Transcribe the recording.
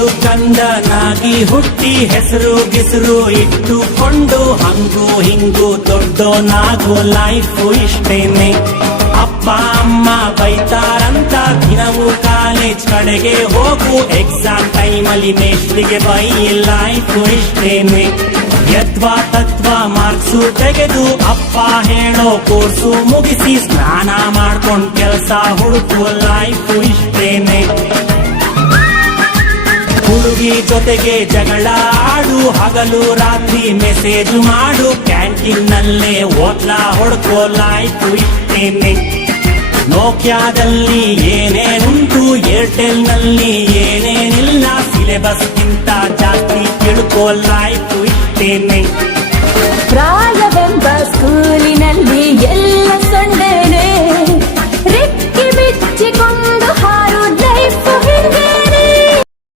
ಇಷ್ಟು ಚಂದನಾಗಿ ಹುಟ್ಟಿ ಹೆಸರು ಗಿಸರು ಇಟ್ಟುಕೊಂಡು ಹಂಗು ಹಿಂಗು ದೊಡ್ಡೋನಾಗೋ ಲೈಫು ಇಷ್ಟೇನೆ. ಅಪ್ಪ ಅಮ್ಮ ಬೈತಾರಂತ ದಿನವೂ ಕಾಲೇಜ್ ಕಡೆಗೆ ಹೋಗು, ಎಕ್ಸಾಮ್ ಟೈಮಲ್ಲಿ ಮೇಷ್ಟ್ರಿಗೆ ಬೈ, ಲೈಫು ಇಷ್ಟೇನೆ. ಯತ್ವಾ ತತ್ವ ಮಾರ್ಕ್ಸು ತೆಗೆದು ಅಪ್ಪ ಹೇಳೋ ಕೋರ್ಸು ಮುಗಿಸಿ ಸ್ನಾನ ಮಾಡ್ಕೊಂಡ್ ಕೆಲಸ ಹುಡುಕು, ಲೈಫು ಇಷ್ಟೇನೆ. ಹುಡುಗಿ ಜೊತೆಗೆ ಜಗಳ ಆಡು, ಹಗಲು ರಾತ್ರಿ ಮೆಸೇಜ್ ಮಾಡು, ಕ್ಯಾಂಟೀನ್ ನಲ್ಲೇ ಓದ್ಲಾ ಹೊಡ್ಕೋ, ಲೈಫು ಇಷ್ಟೇನೆ. ನೋಕಿಯಾದಲ್ಲಿ ಏನೇನುಂಟು, ಏರ್ಟೆಲ್ ನಲ್ಲಿ ಏನೇನಿಲ್ಲ, ಸಿಲೆಬಸ್ ಗಿಂತ ಜಾಸ್ತಿ ತಿಳ್ಕೋ, ಲೈಫು ಇಷ್ಟೇನೆ. ಪ್ರಾಯವೆಂಬ ಸ್ಕೂಲಿನಲ್ಲಿ ಎಲ್ಲ